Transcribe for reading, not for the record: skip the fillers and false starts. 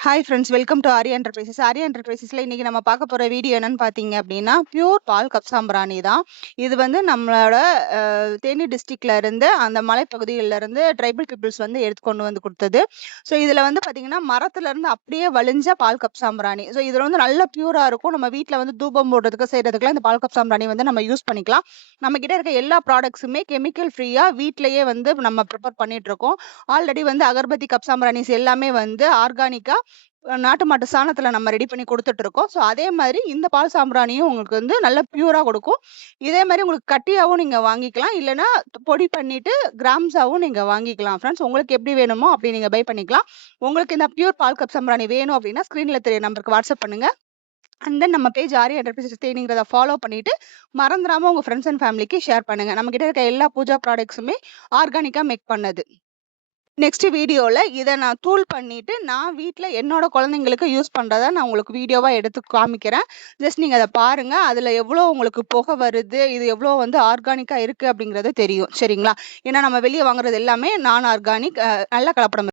Hi friends, welcome to Arya enterprises. Arya என்டர்பிரைசஸ்ல இன்னைக்கு நம்ம பார்க்க போற வீடியோ என்னன்னு பார்த்தீங்க அப்படின்னா, பியூர் பால் கப்சாம்பிராணி தான். இது வந்து நம்மளோட தேனி டிஸ்ட்ரிக்ட்ல இருந்து அந்த மலைப்பகுதியில இருந்து ட்ரைபல் பீப்புள்ஸ் வந்து எடுத்து கொண்டு வந்து கொடுத்தது. ஸோ இதுல வந்து பார்த்தீங்கன்னா, மரத்துல இருந்து அப்படியே வழிஞ்ச பால் கப்சாம்பிராணி. ஸோ இதுல வந்து நல்ல பியூரா இருக்கும். நம்ம வீட்ல வந்து தூபம் போடுறதுக்கு செய்யறதுக்குலாம் இந்த பால் கப்சாம்பிராணி வந்து நம்ம யூஸ் பண்ணிக்கலாம். நம்ம கிட்ட இருக்க எல்லா ப்ராடக்ட்ஸுமே கெமிக்கல் ஃப்ரீயா வீட்லயே வந்து நம்ம ப்ரிப்பேர் பண்ணிட்டு இருக்கோம். ஆல்ரெடி வந்து அகர்பத்தி கப்சாம்பிராணிஸ் எல்லாமே வந்து ஆர்கானிக்கா நாட்டு மாட்டு சாணத்துல நம்ம ரெடி பண்ணி கொடுத்துட்டு இருக்கோம். ஸோ அதே மாதிரி இந்த பால் சாம்பிராணியும் உங்களுக்கு வந்து நல்ல பியூரா கொடுக்கும். இதே மாதிரி உங்களுக்கு கட்டியாவும் நீங்க வாங்கிக்கலாம், இல்லைன்னா பொடி பண்ணிட்டு கிராம்ஸாவும் நீங்க வாங்கிக்கலாம். ஃப்ரெண்ட்ஸ், உங்களுக்கு எப்படி வேணுமோ அப்படி நீங்க பை பண்ணிக்கலாம். உங்களுக்கு இந்த பியூர் பால் கப் சாம்பிராணி வேணும் அப்படின்னா ஸ்கிரீன்ல தெரிய நம்பருக்கு வாட்ஸ்அப் பண்ணுங்க. அண்ட் தென் நம்ம பேஜ் ஆர்யா என்டர்பிரைசஸ் தேனிங்கிறத ஃபாலோ பண்ணிட்டு மறந்துடாம உங்க ஃப்ரெண்ட்ஸ் அண்ட் ஃபேமிலிக்கு ஷேர் பண்ணுங்க. நம்ம கிட்ட இருக்க எல்லா பூஜா ப்ராடக்ட்ஸுமே ஆர்கானிக்கா மேக் பண்ணது. நெக்ஸ்ட் வீடியோல இத நான் தூள் பண்ணிட்டு, நான் வீட்ல என்னோட குழந்தைங்களுக்கு யூஸ் பண்றத நான் உங்களுக்கு வீடியோவா எடுத்து காமிக்கிறேன். ஜஸ்ட் நீங்க அத பாருங்க. அதுல எவ்ளோ உங்களுக்கு புகை வருது, இது எவ்ளோ வந்து ஆர்கானிக்கா இருக்கு அப்படிங்கிறது தெரியும். சரிங்களா? ஏன்னா நம்ம வெளிய வாங்குறது எல்லாமே நான் ஆர்கானிக் நல்ல கலப்படம்